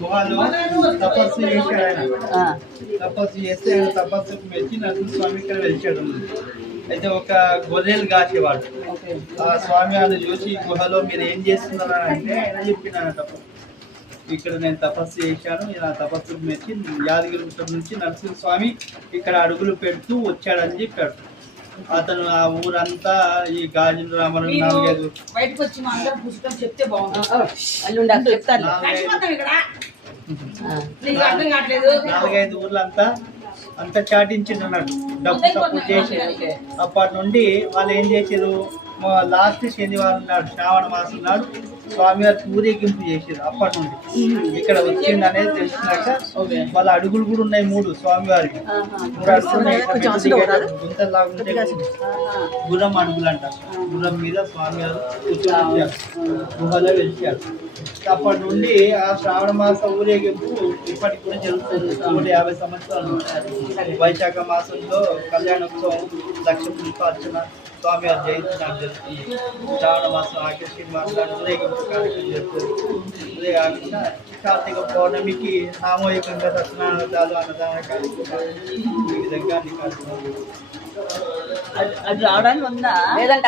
గుహలో తపస్సు చేశాడు ఆయన. తపస్సు చేస్తే ఆయన తపస్సుకు మెచ్చి నరసింహస్వామి ఇక్కడ వెలిచాడు. అయితే ఒక గొర్రెలు కాసేవాడు. ఆ స్వామి వాళ్ళు చూసి గుహలో మీరు ఏం చేస్తున్నారు అంటే ఆయన చెప్పినాడట, ఇక్కడ నేను తపస్సు చేశాను, ఇలా తపస్సుకు మెచ్చి యాదగిరి గుట్ట నుంచి నరసింహస్వామి ఇక్కడ అడుగులు పెడుతూ వచ్చాడని చెప్పాడు. అతను ఆ ఊరంతా ఈ గాజులు రామను నాలుగైదు బయటకు వచ్చి మా అందరూ పుస్తకం చెప్తే బాగుంటుంది. నాలుగైదు ఊర్లంతా అంతా చాటించిండు డబ్బు తప్పు చేసి. అప్పటి నుండి వాళ్ళు ఏం చేసారు, లాస్ట్ శనివారం నాడు శ్రావణ మాసం నాడు స్వామివారికి ఊరేగింపు చేసారు. అప్పటి నుండి ఇక్కడ వచ్చింది అనేది తెలిసినాక వాళ్ళ అడుగులు కూడా ఉన్నాయి 3 స్వామివారికి. 3 అడుగులు ఉన్నాయి. గుంతలాగా ఉంటే గుర్రం అడుగులు అంట. గుర్రం మీద స్వామివారు కూర్చొని గుహలో వెలిచారు. అప్పటి నుండి ఆ శ్రావణ మాస ఊరేగింపు ఇప్పటికి కూడా జరుగుతుంది. 150 సంవత్సరాలు. వైశాఖ మాసంలో కళ్యాణోత్సవం, లక్ష పుష్పార్చన, స్వామివారి జయంతి నాడు జరుగుతుంది. శ్రావణ మాసం ఆకర్షి మాట్లాడి ఊరేగింపు కార్యక్రమం జరుగుతుంది. ఇదే కాకుండా కార్తీక పౌర్ణమికి సామూహికంగా సత్యనారాయణ అన్నదాన కార్యక్రమాలు ఈ విధంగా అన్ని కార్యక్రమాలు అది రావడానికి ఉందా లేదంటే